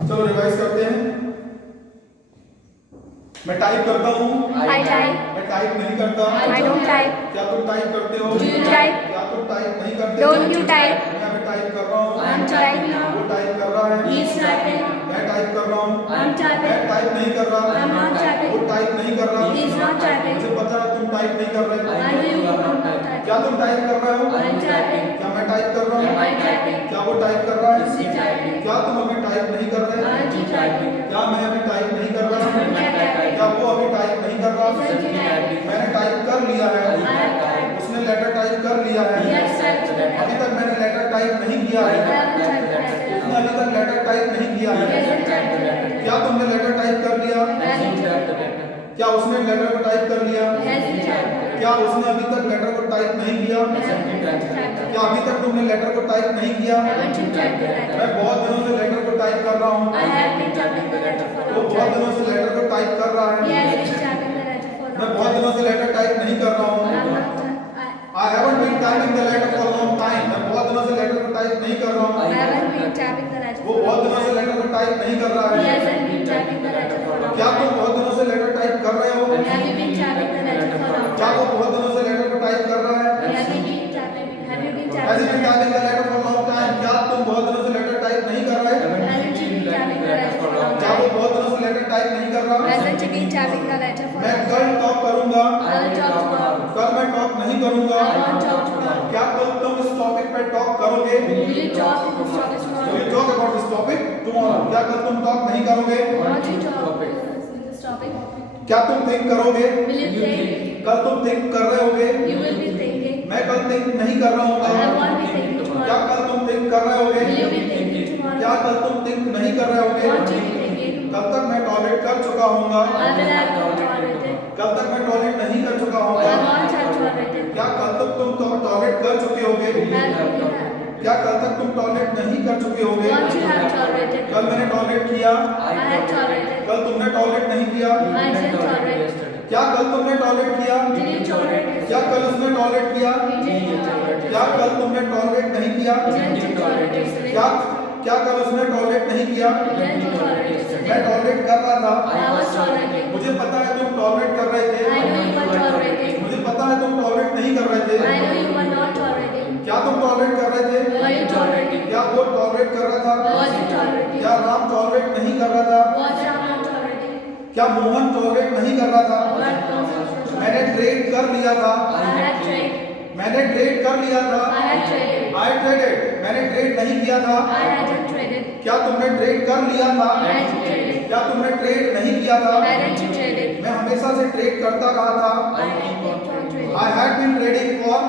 चलो रिवाइज करते हैं। मैं टाइप करता हूँ। I type. मैं टाइप नहीं करता। I don't type. क्या तुम टाइप करते हो? Do you type? क्या तुम टाइप नहीं करते? Don't you type? मैं अभी टाइप कर रहा हूँ। I'm typing now. वो टाइप कर रहा है। He is typing. मैं टाइप कर रहा हूँ। I'm मैं typing. टाइप नहीं कर रहा। I'm not typing. वो टाइप नहीं कर रहा। He is not typing. मुझे पता है तुम टाइप नहीं कर रहे। I know you are not typing. क्या तुम टाइप कर रहे हो? I'm typing. क्या मैं टाइप कर रहा हूँ? I'm typing. क्या वो टाइप कर रहा Is he है? typing? क्या तुम अभी टाइप नहीं कर रहे? Aren't you typing? क्या मैं अभी टाइप नहीं कर रहा? I'm typing. क्या वो अभी टाइप नहीं कर रहा? Isn't he typing? मैंने टाइप कर लिया है। I have typed. उसने लेटर टाइप कर लिया है। He has typed the letter. अभी तक मैंने लेटर टाइप नहीं किया I है। haven't typed the letter. उसने अभी तक लेटर टाइप नहीं किया He है। hasn't typed the letter. क्या तुमने लेटर टाइप कर लिया? Has he typed the letter? क्या उसने लेटर को टाइप कर लिया? Has he typed the letter? क्या उसने अभी तक लेटर को टाइप नहीं किया? Hasn't he typed the letter? क्या अभी तक तुमने लेटर को टाइप नहीं किया? Haven't you typed the मैं letter? बहुत दिनों से लेटर को टाइप कर रहा हूँ। I have been typing the letter for a वो long बहुत time. दिनों से लेटर को टाइप कर रहा He है। has been typing the letter for a मैं long बहुत time. दिनों से लेटर टाइप नहीं कर रहा हूँ। I'm not I haven't been typing the letter for a long time. मैं बहुत दिनों से लेटर को टाइप नहीं कर रहा I हूँ। haven't been typing the letter वो for a बहुत long दिनों से time. लेटर को टाइप नहीं कर रहा He है। hasn't been typing the letter for a long क्या तुम time. बहुत दिनों से लेटर टाइप कर रहे हो? Have you been typing the letter for a long क्या वो time? बहुत दिनों से लेटर को टाइप कर रहा है? Have you been typing? Have you been Has he typing been the letter? typing the letter for a long time? क्या तुम बहुत दिनों से लेटर टाइप नहीं कर रहे? Haven't you been typing the letter for a long क्या वो time? बहुत दिनों से लेटर टाइप नहीं कर रहा? Hasn't you been typing the letter for a मैं long कल time? टॉक करूंगा। I'll talk tomorrow. कल मैं टॉक नहीं करूंगा। I won't talk tomorrow. क्या कल तुम इस टॉपिक पे टॉक करोगे? Will you talk in this topic Will tomorrow? you talk about this topic tomorrow? क्या कल तुम टॉक नहीं करोगे? Won't you talk in this topic? क्या तुम थिंक करोगे? Will you think? कल तुम थिंक कर रहे होगे? You will be thinking. मैं कल थिंक नहीं कर रहा I हूँ। won't be thinking क्या tomorrow. कल तुम थिंक कर रहे होगे? Will you be thinking tomorrow? क्या कल तुम थिंक नहीं कर रहे Won't you होगे? be thinking? कल तक मैं टॉयलेट कर चुका हूँगा। I will have tolerated. कल तक मैं टॉयलेट नहीं कर चुका I हूँगा। won't have tolerated. क्या कल तक तुम टॉयलेट कर चुके होगे? क्या कल तक तुम टॉयलेट नहीं कर चुके होगे? Won't you have tolerated? कल मैंने टॉयलेट किया। I had tolerated. कल तुमने टॉयलेट नहीं किया। I didn't tolerate. क्या कल तुमने टॉयलेट किया? Did you tolerate? क्या कल उसने टॉयलेट किया? You didn't tolerate. क्या कल तुमने टॉयलेट नहीं किया? Didn't you tolerate yesterday? क्या क्या कल उसने टॉयलेट नहीं किया? Didn't you tolerate मैं yesterday? टॉयलेट कर रहा था। I was tolerating. मुझे पता है तुम टॉयलेट कर रहे I थे। know you were tolerating. मुझे पता है तुम टॉयलेट नहीं कर रहे I थे। know you were not tolerating. क्या तुम टॉयलेट कर रहे थे? Were you tolerating? क्या वो टॉयलेट कर रहा था? Was you tolerating? क्या राम टॉयलेट नहीं कर रहा था? Was Ram not tolerating? क्या मोहन टॉयलेट नहीं कर रहा था? What was you मैंने tolerating? ट्रेड कर लिया था। I had trade. मैंने ट्रेड कर लिया था। I had traded. I traded. मैंने ट्रेड नहीं किया था। I hadn't traded. क्या तुमने ट्रेड कर लिया था? I hadn't traded. क्या तुमने ट्रेड नहीं किया था? Hadn't you traded? मैं हमेशा से ट्रेड करता रहा था। I keep on trading. I had been trading for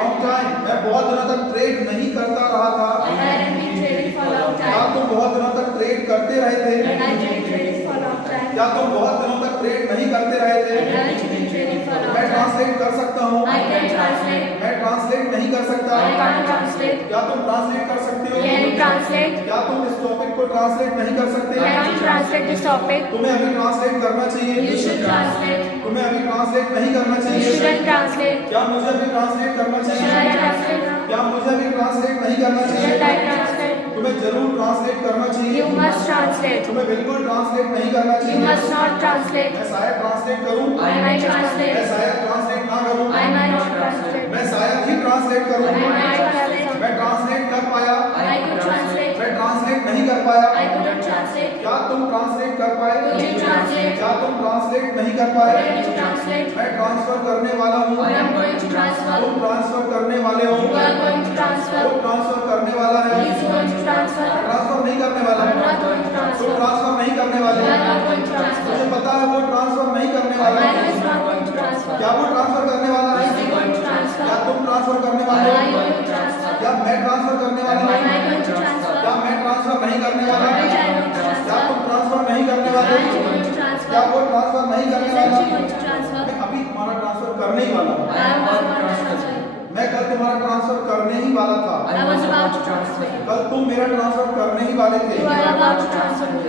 long time. मैं बहुत दिनों तक ट्रेड नहीं करता रहा था। I hadn't been trading for a long क्या time. तुम बहुत दिनों तक ट्रेड करते रहे थे? And I didn't trading for a long time. क्या तुम बहुत दिनों तक ट्रेड नहीं करते रहे थे? And haven't you been trading for a long मैं time? ट्रांसलेट कर सकता हूँ। I can translate. मैं ट्रांसलेट नहीं कर सकता। I can't translate. क्या तुम ट्रांसलेट कर सकते हो? Can you translate? क्या तुम इस टॉपिक को ट्रांसलेट नहीं कर सकते? Can you translate this topic? तुम्हें अभी ट्रांसलेट करना You चाहिए। should translate. तुम्हें अभी ट्रांसलेट नहीं करना You चाहिए। shouldn't translate. क्या मुझे अभी ट्रांसलेट करना Should I चाहिए? translate now? क्या मुझे अभी ट्रांसलेट नहीं करना Shouldn't चाहिए? I translate? तुम्हें जरूर ट्रांसलेट करना चाहिए। You must translate. तुम्हें बिल्कुल ट्रांसलेट नहीं करना You चाहिए। must not translate. मैं शायद ट्रांसलेट करूं। I might मैं translate. शायद ट्रांसलेट ना करूं। I might not translate. मैं शायद ही ट्रांसलेट I करूं। might translate. मैं ट्रांसलेट कर पाया। I could translate. मैं ट्रांसलेट नहीं कर पाया। I couldn't translate. क्या तुम ट्रांसलेट कर पाए? Could you translate? क्या तुम ट्रांसलेट नहीं कर पाए? Can you translate? मैं ट्रांसफर करने वाला हूं। I am going to transfer. तुम ट्रांसफर करने वाले हो। You are going to transfer. वो ट्रांसफर करने वाला है। He is going to transfer. Transfer नहीं करने वाला। I'm not going to तुम transfer. ट्रांसफर नहीं करने वाले। You are not going to transfer. मुझे पता है वो ट्रांसफर नहीं करने वाला। I know he is not going to transfer. क्या वो ट्रांसफर करने वाला है? Is he going to क्या transfer? तुम ट्रांसफर करने Are वाले I हो? going to transfer? क्या मैं ट्रांसफर करने वाला Am हूँ? I going to transfer? क्या मैं ट्रांसफर नहीं करने वाला? Aren't I going to क्या transfer? तुम ट्रांसफर नहीं करने वाले? Aren't you going to transfer? क्या वो ट्रांसफर नहीं करने Isn't वाला? he going to transfer? मैं अभी तुम्हारा ट्रांसफर करने ही वाला हूँ। I am not going to transfer. मैं कल तुम्हारा ट्रांसफर करने ही वाला था। I was about to transfer. कल तुम मेरा ट्रांसफर करने ही वाले थे। You are about to transfer me.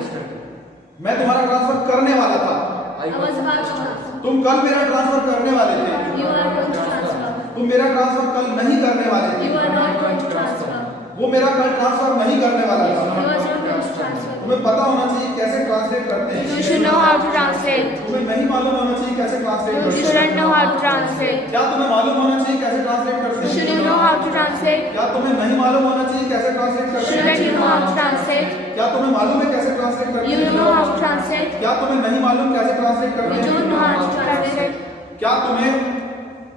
मैं तुम्हारा ट्रांसफर करने वाला था। I was about to transfer. तुम कल मेरा ट्रांसफर करने वाले थे। You are going to transfer. तुम मेरा ट्रांसफर कल नहीं करने वाले थे। You are not going to transfer. वो मेरा कल ट्रांसफर नहीं करने वाला He था। was not going to transfer. तुम्हें पता होना चाहिए कैसे ट्रांसलेट करते हैं। You should know how to translate. तुम्हें नहीं मालूम होना चाहिए कैसे ट्रांसलेट You करते हैं। shouldn't know how to translate. क्या तुम्हें मालूम होना चाहिए कैसे ट्रांसलेट करते हैं? Should you know how to translate? क्या तुम्हें नहीं मालूम होना चाहिए कैसे ट्रांसलेट करते हैं? Shouldn't you know how to translate? क्या तुम्हें मालूम है कैसे ट्रांसलेट करते You हैं? know how to translate? क्या तुम्हें नहीं मालूम कैसे ट्रांसलेट करते You हैं? don't know how to translate. क्या तुम्हें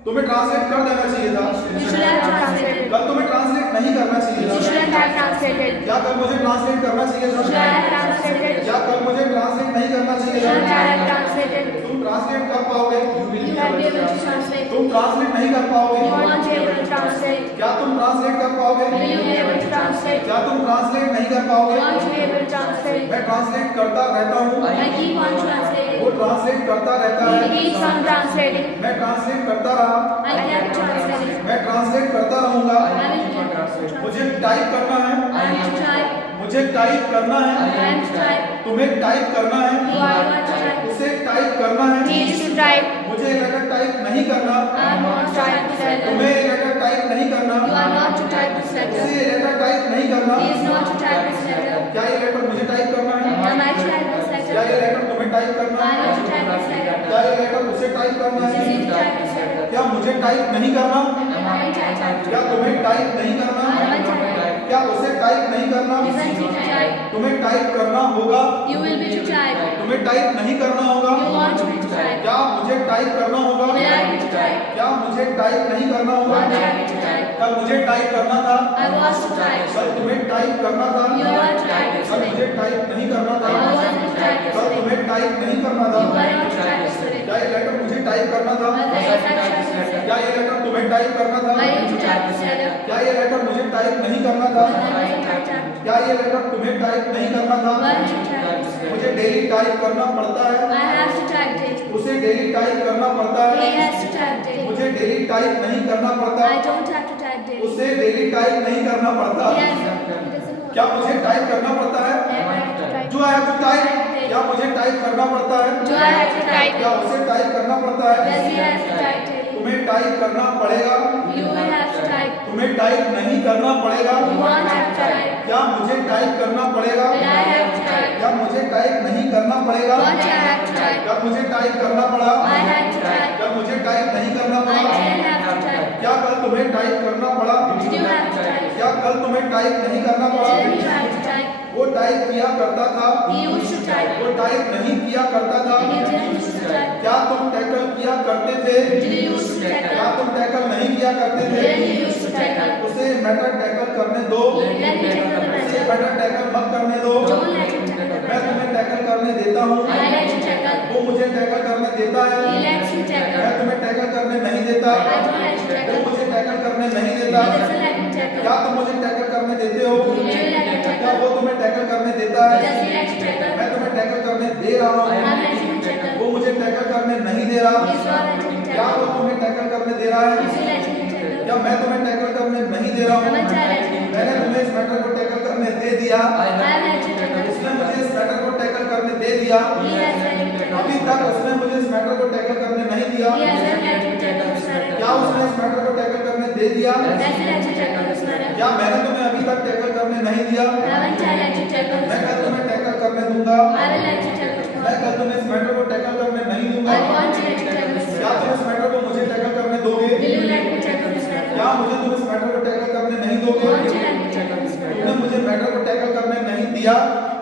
ट्रांसलेट कर देना चाहिए था? You should have translated. कल तुम्हें ट्रांसलेट नहीं करना चाहिए You था? shouldn't have translated. क्या कल मुझे ट्रांसलेट करना चाहिए You should था? have translated. क्या कल मुझे ट्रांसलेट नहीं करना You चाहिए shouldn't था? have translated. तुम ट्रांसलेट कर पाओगे? You have been able to translate. तुम ट्रांसलेट नहीं कर You पाओगे? are not able to translate. क्या तुम ट्रांसलेट कर पाओगे? Will you be able to translate? क्या तुम ट्रांसलेट नहीं कर You पाओगे? want to be able to translate. मैं ट्रांसलेट करता रहता हूँ, I keep on translating. वो ट्रांसलेट करता रहता He है। keeps on translating. मैं ट्रांसलेट करता रहा, I kept translating. मैं ट्रांसलेट करता रहूंगा। I will keep translating. मुझे टाइप करना है, I am to type. मुझे टाइप करना I है, am to type. तुम्हें टाइप करना You है, are not to type. उसे टाइप करना He है। is to type. मुझे लेटर टाइप नहीं करना, I am not to type this letter. तुम्हें लेटर टाइप नहीं करना, You are not to type this letter. उसे लेटर टाइप नहीं करना। He is not to type this letter. क्या ये लेटर मुझे टाइप करना है? Am I to type this क्या ये letter? लेटर तुम्हें टाइप करना I am है? to type this letter. क्या ये लेटर उसे टाइप करना Is he है? to type this letter? क्या मुझे टाइप नहीं करना? Am I to type? क्या तुम्हें टाइप नहीं करना? Am I to type? क्या उसे टाइप नहीं करना? Isn't he to type? तुम्हें टाइप करना होगा, You will be to type. तुम्हें टाइप नहीं करना होगा। You want to be to type. क्या मुझे टाइप करना होगा? Will I be to type? क्या मुझे टाइप नहीं करना होगा? Want I be to type? कल मुझे टाइप करना था, I was to type. कल तुम्हें टाइप करना था, You are to type this कल way. मुझे टाइप नहीं करना था, I wasn't to type this कल way. तुम्हें टाइप नहीं करना You था। are not to type this way. क्या ये लेटर मुझे टाइप करना था? I was not to type this way. क्या ये लेटर तुम्हें टाइप करना था? I need to type this letter. क्या ये लेटर मुझे टाइप नहीं करना था? I wasn't to type. क्या ये लेटर तुम्हें टाइप नहीं करना था? Why don't you type this way? मुझे डेली टाइप करना पड़ता है, I have to type it. उसे डेली टाइप करना पड़ता He है, has to type it. मुझे डेली टाइप नहीं करना पड़ता, I don't have to type it. उसे डेली टाइप नहीं करना पड़ता। He doesn't know. क्या मुझे टाइप करना पड़ता है? I have to type. जो है तो टाइप, क्या मुझे टाइप करना पड़ता है? Do I have to type क्या it? उसे टाइप करना पड़ता है? Does he have to type it? तुम्हें टाइप करना पड़ेगा, You will have to type. तुम्हें टाइप नहीं करना पड़ेगा। You want to type. क्या मुझे टाइप करना पड़ेगा? Will I have to type? क्या मुझे टाइप नहीं करना पड़ेगा? What I have to type? क्या मुझे टाइप करना पड़ा? I had to type. क्या मुझे टाइप नहीं करना I पड़ा? didn't have to type. क्या कल तुम्हें टाइप करना पड़ा? Did you have to type? क्या कल तुम्हें टाइप नहीं करना पड़ा? Didn't you have to type? वो टाइप किया करता था, He used to type. वो टाइप नहीं किया करता था। He didn't used to type. क्या तुम टैकल किया करते थे? Did you used to क्या tackle? तुम टैकल नहीं किया करते थे? Didn't you used to tackle? उसे मैटर टैकल करने दो, Let me tackle the उसे matter. मैटर टैकल मत करने दो। Don't let him tackle the मैं matter. तुम्हें टैकल करने देता हूँ, I let you tackle. वो मुझे टैकल करने देता है। He lets you मैं tackle. तुम्हें टैकल करने नहीं देता, I don't let you वो tackle. मुझे टैकल करने नहीं He देता। doesn't let me tackle. क्या तुम मुझे टैकल करने देते हो? Do you let me क्या tackle? वो तुम्हें टैकल करने देता है? Does he let you tackle? मैं तुम्हें टैकल करने दे रहा हूँ, I'm letting you tackle. वो मुझे टैकल करने नहीं दे रहा। He's not letting me क्या वो tackle. तुम्हें टैकल करने दे रहा Is है? he letting me tackle? क्या मैं तुम्हें टैकल करने नहीं दे रहा हूँ? Haven't I let you? मैंने तुम्हें इस मैटर को टैकल करने दे दिया, I have let you tackle. उसने मुझे इस मैटर को टैकल करने दे दिया। He has let you tackle. अभी तक उसने मुझे इस मैटर को टैकल करने नहीं दिया। He hasn't let you tackle this matter. क्या उसने इस मैटर को टैकल करने दे दिया? Does he let you tackle this matter? क्या मैंने तुम्हें अभी तक टैकल करने नहीं दिया? Haven't I let you tackle this मैं कल matter? तुम्हें टैकल करने दूंगा, I will let you tackle मैं tomorrow. कल तुम्हें इस मैटर को टैकल करने नहीं दूंगा। I want to let you tackle this क्या तुम matter. इस मैटर को मुझे टैकल करने दोगे? Will you let me tackle this matter? क्या मुझे तुम इस मैटर को टैकल करने नहीं दोगे? Want you let me tackle this तुमने matter? मुझे मैटर को टैकल करने नहीं दिया,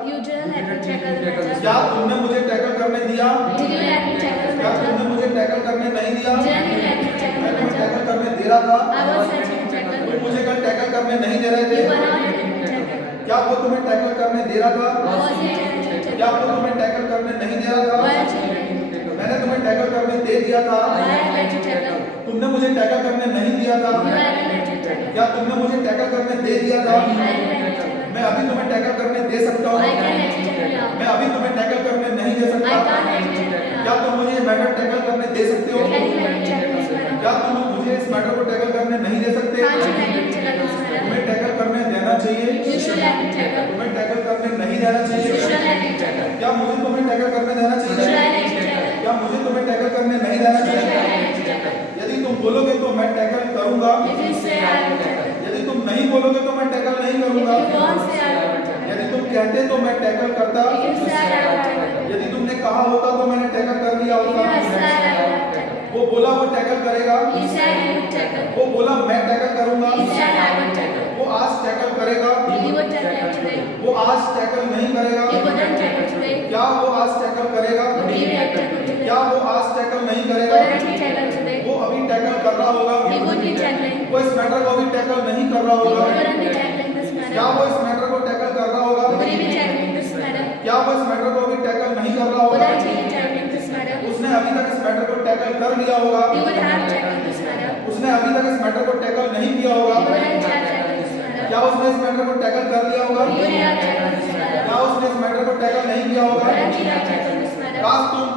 You didn't let me tackle the क्या matter. तुमने मुझे टैकल करने दिया? Did you let me tackle the क्या तुमने matter? मुझे टैकल करने नहीं दिया? Didn't you let me tackle मैं the तुम्हें टैकल matter? करने दे रहा था, I was letting you tackle. तुम मुझे कल टैकल करने नहीं दे रहे You थे। were not letting me tackle. क्या वो तुम्हें टैकल करने दे रहा था? Was he letting you क्या tackle? वो तुम्हें टैकल करने नहीं दे रहा Why था? did you let me tackle? मैंने तुम्हें टैकल करने दे दिया था, I have let you tackle. तुमने मुझे टैकल करने नहीं दिया था। You haven't let you tackle. क्या तुमने मुझे टैकल करने दे दिया था? I didn't let you tackle. मैं अभी तुम्हें टैकल करने दे सकता हूँ, I can let you tackle now. मैं अभी तुम्हें टैकल करने नहीं दे I सकता। can't let you tackle क्या now. तुम मुझे ये मैटर टैकल करने दे सकते हो? Can you let me tackle this matter? क्या तुम मुझे इस मैटर को टैकल करने नहीं दे सकते? Can't you let me tackle this matter? तुम्हें टैकल करने देना चाहिए, You should let me tackle. तुम्हें टैकल करने नहीं देना You चाहिए। should let me tackle. क्या मुझे तुम्हें टैकल करने देना Should चाहिए? I let you tackle? क्या मुझे तुम्हें टैकल करने नहीं देना Should I चाहिए? let you tackle? यदि तुम बोलोगे तो मैं टैकल करूंगा, If you say I will tackle. यदि तुम नहीं बोलोगे तो मैं टैकल नहीं If करूंगा। you don't say I will tackle. यदि तुम कहते तो मैं टैकल करता, If you say I have tackled. यदि तुमने कहा होता तो मैंने टैकल कर लिया If you होता। have said I have tackled. वो बोला वो टैकल करेगा, He said he would tackle. वो बोला मैं टैकल करूंगा, He said I would tackle. वो आज टैकल करेगा, He would tackle today. वो आज टैकल नहीं करेगा, He wouldn't tackle today. क्या वो आज टैकल करेगा, Would he have tackled today? क्या वो आज टैकल नहीं करेगा, Wouldn't he tackle today? वो अभी टैकल कर रहा होगा, He would be tackling. वो इस मैटर को अभी टैकल नहीं कर रहा He होगा, wouldn't be tackling this क्या matter. वो इस मैटर को टैकल कर रहा होगा, Would he be tackling this matter? क्या वो इस मैटर को अभी टैकल नहीं कर रहा होगा, Wouldn't he be tackling this matter? उसने अभी तक इस मैटर को टैकल कर लिया होगा, He would have tackled this matter. उसने अभी तक इस मैटर को टैकल नहीं किया होगा, He wouldn't have tackled this matter. क्या उसने इस मैटर को टैकल कर लिया होगा, He would have tackled this matter. क्या उसने इस मैटर को टैकल नहीं किया होगा, Wouldn't he have tackled this matter? काश तुम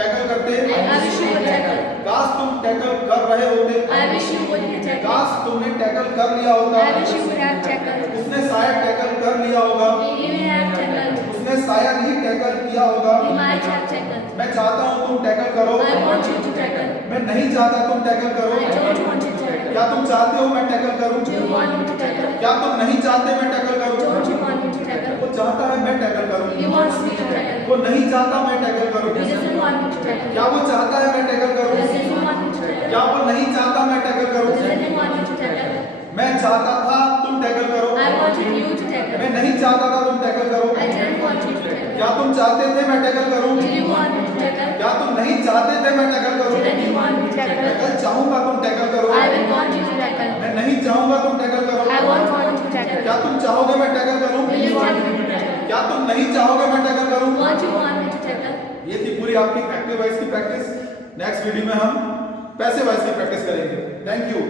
टैकल करते, I wish you would tackle. काश तुम टैकल कर रहे होते, I wish you would be tackling. काश तुमने टैकल कर लिया होता, I wish you would have tackled. उसने शायद टैकल कर लिया होगा, He may have tackled. उसने शायद ही टैकल किया होगा। He might have tackled. मैं चाहता हूँ तुम टैकल करो, I want you to tackle. मैं नहीं चाहता तुम टैकल करो। I don't want you to tackle. क्या तुम चाहते हो मैं टैकल करूं? Do you want me to tackle? क्या तुम नहीं चाहते मैं टैकल करूं? Don't you want me to tackle? वो चाहता है मैं टैकल करूं, He wants me to tackle. वो नहीं चाहता मैं टैकल करूं। He doesn't want me to tackle. क्या वो चाहता है मैं टैकल He करूं? doesn't want me to tackle. क्या वो नहीं चाहता मैं टैकल He करूं? doesn't want me to tackle. मैं चाहता था तुम टैकल करो, I wanted you to tackle. मैं नहीं चाहता था तुम टैकल करो। I didn't want you to tackle. क्या तुम चाहते थे मैं टैकल करूं? Did you want me to tackle? क्या तुम नहीं चाहते थे मैं टैकल करूं? Didn't you want me to मैं tackle? कल चाहूंगा तुम टैकल करो, I will want you to tackle. मैं नहीं चाहूंगा तुम टैकल करो। I won't want you to tackle. क्या तुम चाहोगे मैं टैकल करूं? Will you want me to tackle? क्या तुम नहीं चाहोगे मैं टैकल करूं? Won't you want me to tackle? ये थी पूरी आपकी एक्टिव वॉइस की प्रैक्टिस। नेक्स्ट वीडियो में हम पैसिव वॉइस की प्रैक्टिस करेंगे। Thank you.